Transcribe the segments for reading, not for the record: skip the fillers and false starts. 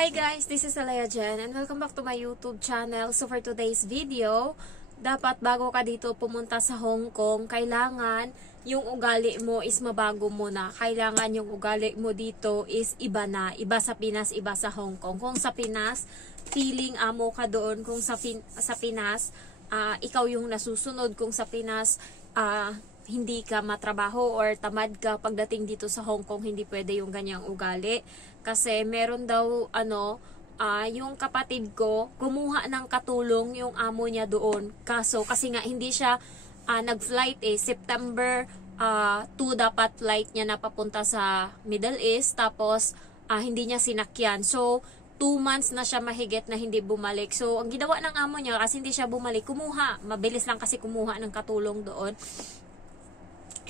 Hi guys, this is Alea Jen and welcome back to my YouTube channel. So for today's video, dapat bago ka dito pumunta sa Hong Kong, kailangan yung ugali mo is mabago muna. Kailangan yung ugali mo dito is iba na. Iba sa Pinas, iba sa Hong Kong. Kung sa Pinas, feeling amo ka doon. Kung sa Pinas, ikaw yung nasusunod. Kung sa Pinas, hindi ka matrabaho or tamad ka pagdating dito sa Hong Kong, hindi pwede yung ganyang ugali. Kasi meron daw yung kapatid ko kumuha ng katulong yung amo niya doon. Kasi nga hindi siya nag-flight September 2 dapat flight niya na papunta sa Middle East, tapos hindi niya sinakyan. So 2 months na siya mahigit na hindi bumalik. So ang ginawa ng amo niya, kasi hindi siya bumalik, kumuha. Mabilis lang kasi kumuha ng katulong doon.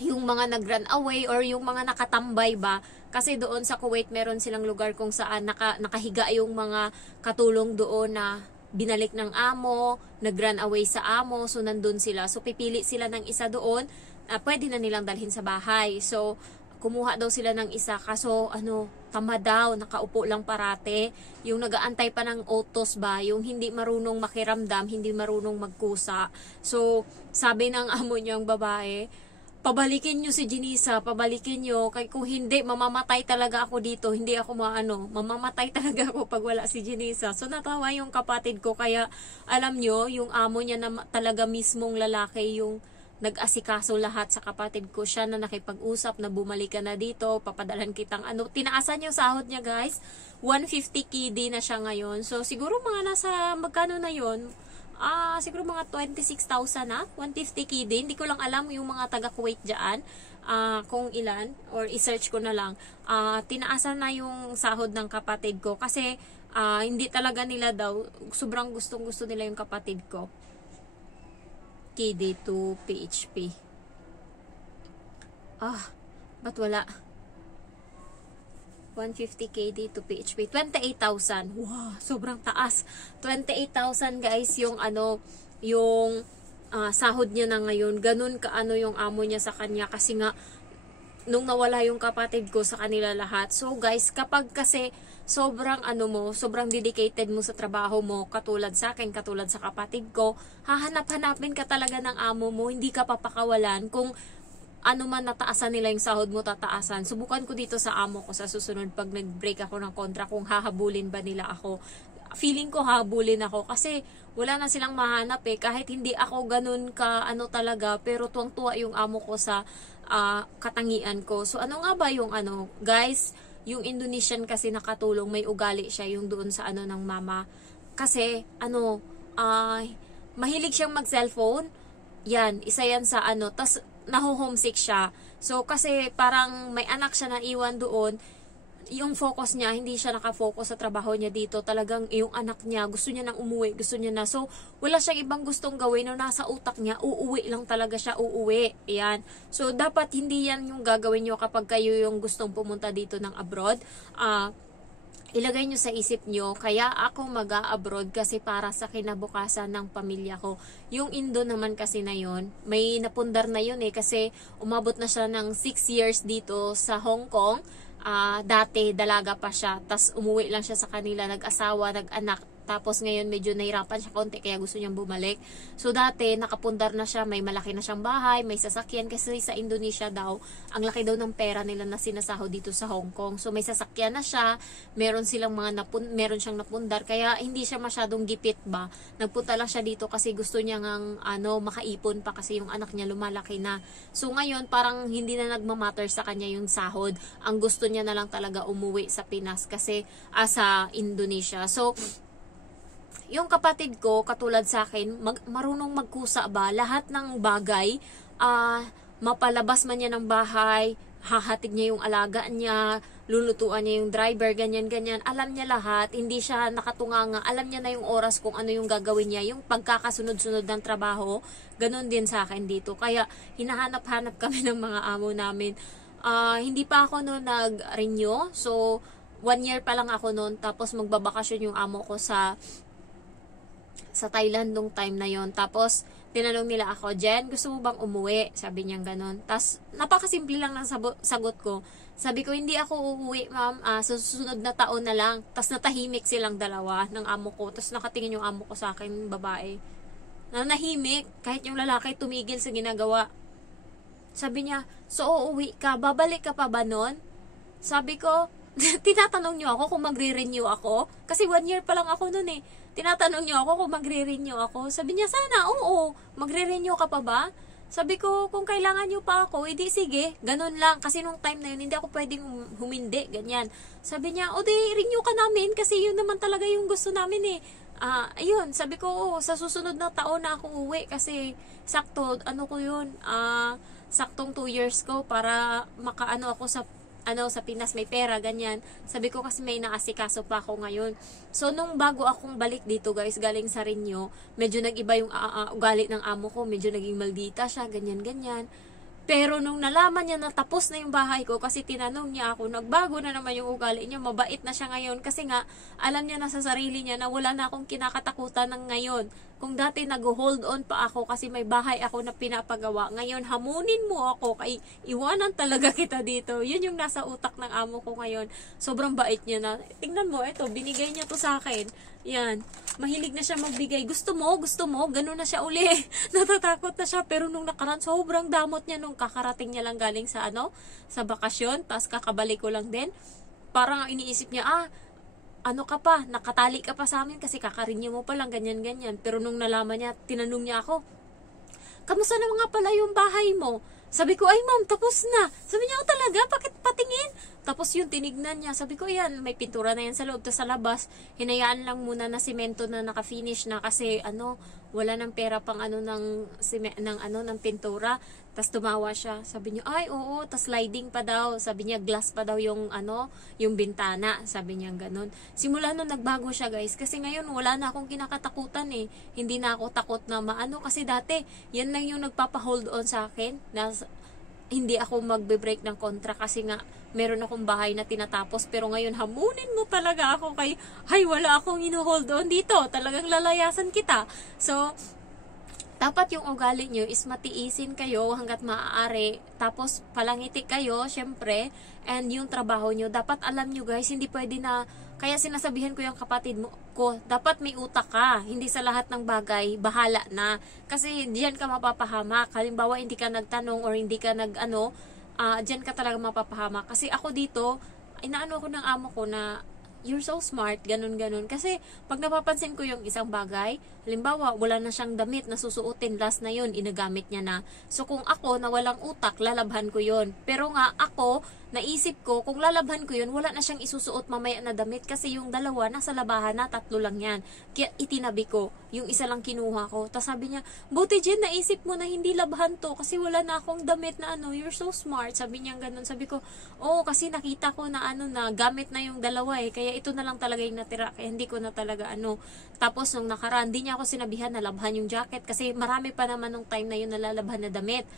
Yung mga nag-run away or yung mga nakatambay ba, kasi doon sa Kuwait meron silang lugar kung saan nakahiga yung mga katulong doon na binalik ng amo, nag-run away sa amo, so nandun sila. So pipili sila ng isa doon, pwede na nilang dalhin sa bahay. So kumuha daw sila ng isa, kaso tamad daw, nakaupo lang parate. Yung nagaantay pa ng utos ba, yung hindi marunong makiramdam, hindi marunong magkusa. So sabi ng amo niyang babae, pabalikin nyo si Jenisa, pabalikin nyo, kay kung hindi, mamamatay talaga ako dito, hindi ako mamamatay talaga ako pag wala si Jenisa. So natawa yung kapatid ko, kaya alam nyo, yung amo niya na talaga mismong lalaki yung nag-asikaso lahat sa kapatid ko, siya na nakipag-usap na bumalik ka na dito, papadalan kitang tinaasan yung sahod niya guys, 150 KD na siya ngayon. So siguro mga nasa, magkano na yon? Siguro mga 26,000 na, 150 KD. Hindi ko lang alam yung mga taga-Kuwait dyan, kung ilan, or i-search ko na lang. Tinaasan na yung sahod ng kapatid ko, kasi hindi talaga nila daw, sobrang gustong-gusto nila yung kapatid ko. KD to PHP. Ba't wala? 150 KD to PHP. 28,000. Wow, sobrang taas. 28,000 guys yung yung sahod niya na ngayon. Ganun yung amo niya sa kanya, kasi nga nung nawala yung kapatid ko, sa kanila lahat. So guys, kapag kasi sobrang sobrang dedicated mo sa trabaho mo, katulad sa akin, katulad sa kapatid ko, hahanap-hanapin ka talaga ng amo mo, hindi ka papakawalan. Kung man nataasan nila yung sahod mo, tataasan. Subukan ko dito sa amo ko sa susunod pag nag-break ako ng kontra, kung hahabulin ba nila ako. Feeling ko hahabulin ako, kasi wala na silang mahanap kahit hindi ako ganun ka talaga, pero tuwang-tuwa yung amo ko sa katangian ko. So ano nga ba yung guys, yung Indonesian kasi nakatulong, may ugali siya yung doon sa ng mama. Kasi mahilig siyang mag-cellphone. Yan, isa yan sa tas naho-homesick siya. So kasi parang may anak siya na iwan doon, yung focus niya, hindi siya nakafocus sa trabaho niya dito. Talagang yung anak niya, gusto niya nang umuwi, gusto niya na. So wala siyang ibang gustong gawin, no, nasa utak niya, uuwi lang talaga siya, uuwi. Yan. So dapat hindi yan yung gagawin niyo kapag kayo yung gustong pumunta dito ng abroad. Ilagay nyo sa isip nyo, kaya ako mag-a-abroad kasi para sa kinabukasan ng pamilya ko. Yung Indo naman kasi na yon, may napundar na yun kasi umabot na siya ng 6 years dito sa Hong Kong. Dati dalaga pa siya, tas umuwi lang siya sa kanila, nag-asawa, nag-anak, tapos ngayon medyo nahirapan siya konti, kaya gusto niyang bumalik. So dati nakapundar na siya, may malaki na siyang bahay, may sasakyan, kasi sa Indonesia daw ang laki daw ng pera nila na sinasahod dito sa Hong Kong. So may sasakyan na siya, meron siyang napundar, kaya hindi siya masyadong gipit ba. Nagpunta lang siya dito kasi gusto niya ngang makaipon pa, kasi yung anak niya lumalaki na. So ngayon parang hindi na nagmamatter sa kanya yung sahod. Ang gusto niya na lang talaga umuwi sa Pinas, kasi sa Indonesia. So yung kapatid ko, katulad sa akin, marunong magkusa ba, lahat ng bagay, mapalabas man niya ng bahay, hahatid niya yung alaga niya, lulutuan niya yung driver, ganyan-ganyan, alam niya lahat, hindi siya nakatunganga, alam niya na yung oras kung ano yung gagawin niya, yung pagkakasunod-sunod ng trabaho, ganun din sa akin dito. Kaya hinahanap-hanap kami ng mga amo namin. Hindi pa ako noon nag-renew, so 1 year pa lang ako noon, tapos magbabakasyon yung amo ko sa Thailand nung time na yon. Tapos tinanong nila ako, Jen, gusto mo bang umuwi? Sabi niya ganon. Tas, napakasimple lang ng sagot ko. Sabi ko, hindi ako uuwi, ma'am. Sa susunod na taon na lang. Tas, natahimik silang dalawa ng amo ko. Tas, nakatingin yung amo ko sa akin, babae. Nahimik. Kahit yung lalaki, tumigil sa ginagawa. Sabi niya, so uuwi ka, babalik ka pa ba nun? Sabi ko, tinatanong niyo ako kung magre-renew ako. Kasi 1 year pa lang ako nun eh. Tinatanong niyo ako kung magre-renew ako. Sabi niya, sana, oo, magre-renew ka pa ba? Sabi ko, kung kailangan niyo pa ako, edi sige, ganun lang. Kasi nung time na yun, hindi ako pwedeng humindi, ganyan. Sabi niya, o di, renew ka namin kasi yun naman talaga yung gusto namin eh. Ayun, sabi ko, sa susunod na taon na ako uwi kasi sakto, ano ko yun, saktong 2 years ko para makaano ako sa Pinas, may pera, ganyan. Sabi ko kasi may naasikaso pa ako ngayon. So, nung bago akong balik dito, guys, galing sa Renyo, medyo nag-iba yung ugali ng amo ko. Medyo naging maldita siya, ganyan. Pero nung nalaman niya na tapos na yung bahay ko, kasi tinanong niya ako, nagbago na naman yung ugali niya, mabait na siya ngayon. Kasi nga, alam niya na sa sarili niya na wala na akong kinakatakutan ng ngayon. Kung dati nag-hold on pa ako kasi may bahay ako na pinapagawa, ngayon hamunin mo ako, kay iwanan talaga kita dito. Yun yung nasa utak ng amo ko ngayon. Sobrang bait niya na. Tingnan mo, eto, binigay niya to sa akin. Yan. Mahilig na siya magbigay. Gusto mo, ganun na siya uli. Natatakot na siya. Pero nung nakaraan, sobrang damot niya nung kakarating niya lang galing sa sa bakasyon. Tapos kakabalik ko lang din. Parang iniisip niya, ano ka pa, nakatali ka pa sa amin kasi kakarinyo mo pa lang, ganyan. Pero nung nalaman niya, tinanong niya ako, kamusta na nga pala yung bahay mo? Sabi ko, ay ma'am, tapos na. Sabi niya, talaga? Bakit patingin? Tapos yung tinignan niya, sabi ko, yan, may pintura na yan sa loob. Tapos sa labas, hinayaan lang muna na simento na naka-finish na kasi wala nang pera pang ng pintura. Tapos tumawa siya. Sabi niya, ay oo, tapos sliding pa daw. Sabi niya, glass pa daw yung yung bintana. Sabi niya ganun. Simula nung nagbago siya, guys, kasi ngayon wala na akong kinakatakutan eh. Hindi na ako takot na kasi dati, yan lang yung nagpapa-hold on sa akin na hindi ako magbe-break ng kontra kasi nga meron akong bahay na tinatapos, pero ngayon hamunin mo talaga ako wala akong ino-hold on dito, talagang lalayasan kita. So, dapat yung ugali nyo is matiisin kayo hanggat maaari, tapos palangiti kayo, syempre, and yung trabaho nyo, dapat alam nyo guys, hindi pwede na, kaya sinasabihan ko yung kapatid ko, dapat may utak ka, hindi sa lahat ng bagay, bahala na, kasi diyan ka mapapahamak. Halimbawa, hindi ka nagtanong or hindi ka diyan ka talaga mapapahamak. Kasi ako dito, inaano ko ng amo ko na, you're so smart, ganun. Kasi, pag napapansin ko yung isang bagay, halimbawa, wala na siyang damit na susuotin, last na yun, inagamit niya na. So, kung ako na walang utak, lalabhan ko yun. Pero nga, ako, naisip ko, kung lalabhan ko yun, wala na siyang isusuot mamaya na damit kasi yung dalawa, nasa labahan na, 3 lang yan. Kaya itinabi ko, yung isa lang kinuha ko. Tapos sabi niya, buti Jen, naisip mo na hindi labhan to kasi wala na akong damit na you're so smart. Sabi niya ganun. Sabi ko, kasi nakita ko na na gamit na yung dalawa eh. Kaya ito na lang talaga yung natira. Kaya hindi ko na talaga Tapos nung nakaraan, hindi niya ako sinabihan na labhan yung jacket kasi marami pa naman nung time na yun nalalabhan na damit.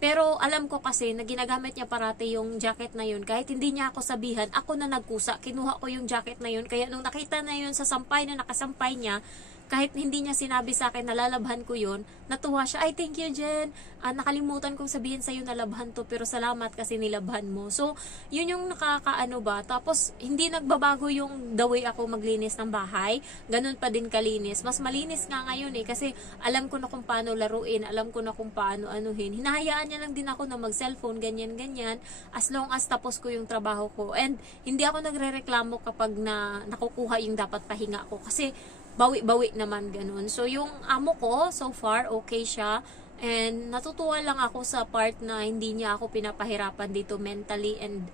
Pero alam ko kasi na ginagamit niya parati yung jacket na yun. Kahit hindi niya ako sabihan, ako na nagkusa. Kinuha ko yung jacket na yun. Kaya nung nakita na yun sa sampay na nakasampay niya, kahit hindi niya sinabi sa akin na lalabhan ko yun, natuwa siya, ay thank you Jen, nakalimutan kong sabihin sa'yo na labhan to, pero salamat kasi nilabhan mo. So, yun yung nakakaano ba, tapos hindi nagbabago yung the way ako maglinis ng bahay, ganun pa din kalinis, mas malinis nga ngayon eh, kasi alam ko na kung paano laruin, alam ko na kung paano anuhin, hinahayaan niya lang din ako na mag cellphone, ganyan, as long as tapos ko yung trabaho ko, and hindi ako nagre-reklamo kapag nakukuha yung dapat pahinga ko, kasi bawi-bawi naman ganun. So, yung amo ko, so far, okay siya. And, natutuwa lang ako sa part na hindi niya ako pinapahirapan dito mentally and,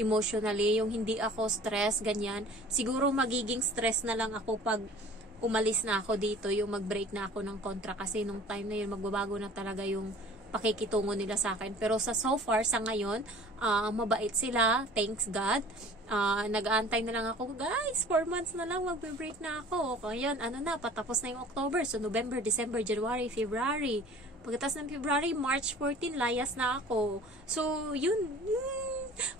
emotionally. Yung hindi ako stress, ganyan. Siguro, magiging stress na lang ako pag umalis na ako dito, yung mag-break na ako ng kontra. Kasi, nung time na yun, magbabago na talaga yung pakikitungo nila sa akin. Pero so far, sa ngayon, mabait sila. Thanks God. Nag-aantay na lang ako, guys, 4 months na lang, magbe-break na ako. Kaya patapos na yung October. So, November, December, January, February. Pagkatapos ng February, March 14, layas na ako. So, yun,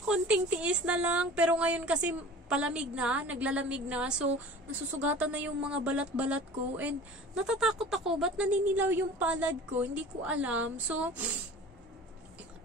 konting tiis na lang. Pero ngayon kasi, palamig na, naglalamig na. So, nasusugatan na yung mga balat-balat ko. And, natatakot ako. Ba't naninilaw yung palad ko? Hindi ko alam. So,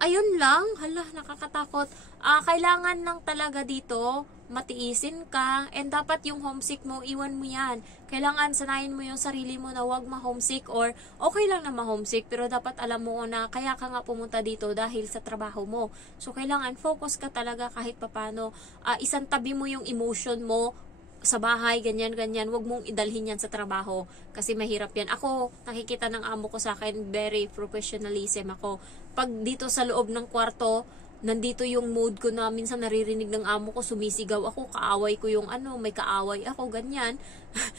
ayun lang. Hala, nakakatakot. Kailangan lang talaga dito, matiisin ka, and dapat yung homesick mo, iwan mo yan. Kailangan sanayin mo yung sarili mo na wag ma-homesick, or okay lang na ma-homesick, pero dapat alam mo na kaya ka nga pumunta dito dahil sa trabaho mo. So, kailangan focus ka talaga kahit papano. Isang tabi mo yung emotion mo sa bahay, ganyan. Wag mong idalhin yan sa trabaho kasi mahirap yan. Ako, nakikita ng amo ko sa akin, very professionalism ako. Pag dito sa loob ng kwarto, nandito yung mood ko na minsan naririnig ng amo ko, sumisigaw ako, kaaway ko yung may kaaway ako, ganyan.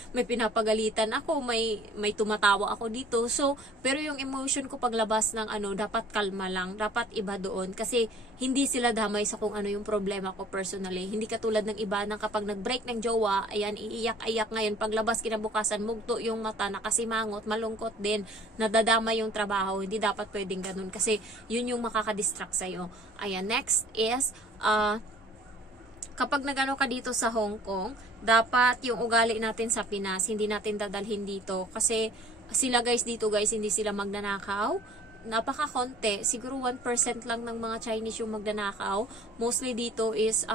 May pinapagalitan ako, may tumatawa ako dito. So, pero yung emotion ko paglabas ng dapat kalma lang, dapat iba doon. Kasi hindi sila damay sa kung ano yung problema ko personally. Hindi katulad ng iba na kapag nag-break ng jowa, ayan, iiyak-iyak ngayon. Paglabas kinabukasan, mugto yung mata, nakasimangot, malungkot din, nadadama yung trabaho. Hindi dapat pwedeng ganun kasi yun yung makakadistract sa'yo. Ayan, next is, kapag nagano ka dito sa Hong Kong, dapat yung ugali natin sa Pinas, hindi natin dadalhin dito. Kasi sila dito guys, hindi sila magnanakaw. Napaka-konti. Siguro 1% lang ng mga Chinese yung magnanakaw. Mostly dito is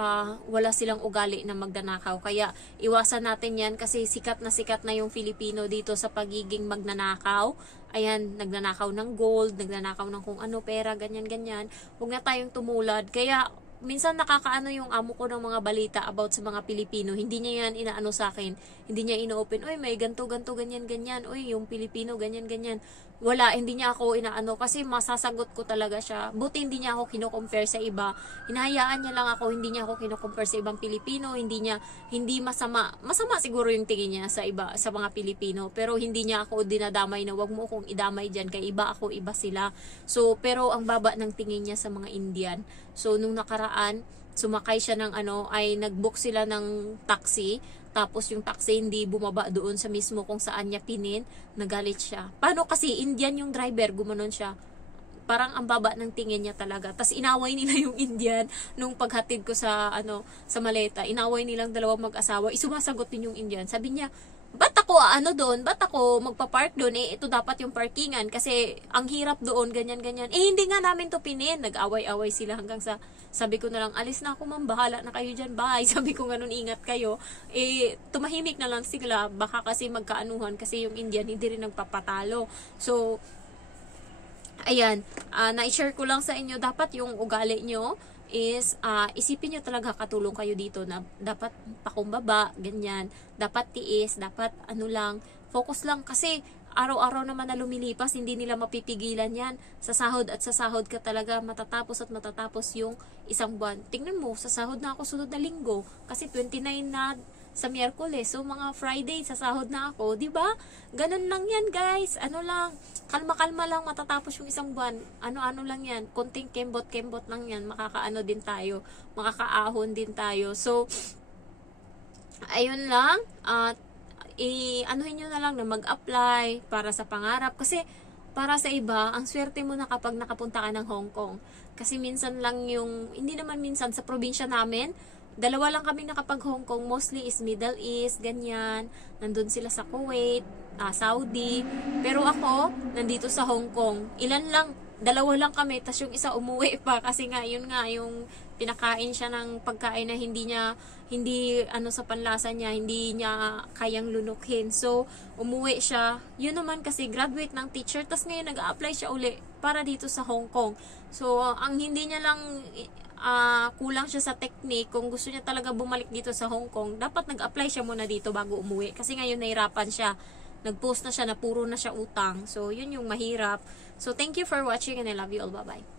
wala silang ugali na magnanakaw. Kaya iwasan natin yan kasi sikat na yung Filipino dito sa pagiging magnanakaw. Ayan, nagnanakaw ng gold, nagnanakaw ng kung ano, pera, ganyan. Huwag na tayong tumulad. Kaya minsan nakakaano yung amo ko ng mga balita about sa mga Pilipino. Hindi niya yan inaano sa akin. Hindi niya ino-open, oy, may ganto, ganyan. Oy, yung Pilipino, ganyan. Wala, hindi niya ako inaano kasi masasagot ko talaga siya. Buti hindi niya ako kino-compare sa iba. Hinahayaan niya lang ako, hindi niya ako kino-compare sa ibang Pilipino. Hindi masama. Masama siguro yung tingin niya sa iba, sa mga Pilipino. Pero hindi niya ako dinadamay na wag mo akong idamay dyan. Kaya iba ako, iba sila. So, pero ang baba ng tingin niya sa mga Indian. So, nung nakaraan, sumakay siya ng ay nag-book sila ng taxi. Tapos yung taxi hindi bumaba doon sa mismo kung saan niya pinin, nagalit siya. Paano kasi Indian yung driver, gumanon siya. Parang ang baba ng tingin niya talaga. Tapos inaway nila yung Indian nung paghatid ko sa sa maleta. Inaway nilang dalawang mag-asawa. Isumasagot din yung Indian. Sabi niya, ba't ako doon? Ba't ako magpa-park doon? Ito dapat yung parkingan kasi ang hirap doon, ganyan. Hindi nga namin to pinin. Nag-away-away sila hanggang sa sabi ko na lang, alis na ako ma'am, bahala na kayo dyan, bye. Sabi ko ganun, ingat kayo. Tumahimik na lang sila, baka kasi magkaanuhan kasi yung Indian hindi rin nagpapatalo. So, ayan, na-share ko lang sa inyo, dapat yung ugali nyo is isipin nyo talaga katulong kayo dito na dapat pakumbaba, ganyan, dapat tiis, dapat focus lang kasi araw-araw naman na lumilipas, hindi nila mapipigilan yan. Sa sahod ka talaga matatapos yung isang buwan. Tingnan mo, sa sahod na ako sunod na linggo kasi 29 na sa Miyerkules. So, mga Friday, sa sahod na ako. Diba? Ganun lang yan, guys. Kalma-kalma lang matatapos yung isang buwan. Ano lang yan. Konting kembot-kembot lang yan. Makakaano din tayo. Makakaahon din tayo. So, ayun lang. Anuhin nyo na lang na mag-apply para sa pangarap. Kasi, para sa iba, ang swerte mo na kapag nakapunta ka ng Hong Kong. Kasi minsan lang hindi naman minsan, sa probinsya namin, dalawa lang kami nakapag Hong Kong, mostly is Middle East, ganyan. Nandun sila sa Kuwait, Saudi. Pero ako, nandito sa Hong Kong. Dalawa lang kami, tas yung isa umuwi pa. Kasi nga, yun nga, yung pinakain siya ng pagkain na hindi sa panlasa niya, hindi niya kayang lunukhin. So, umuwi siya. Yun naman kasi graduate ng teacher, tas ngayon nag-a-apply siya uli para dito sa Hong Kong. So, ang hindi niya lang kulang siya sa technique. Kung gusto niya talaga bumalik dito sa Hong Kong, dapat nag-apply siya muna dito bago umuwi. Kasi ngayon nahirapan siya. Nag-post na siya na puro na siya utang. So, yun yung mahirap. So, thank you for watching and I love you all. Bye-bye.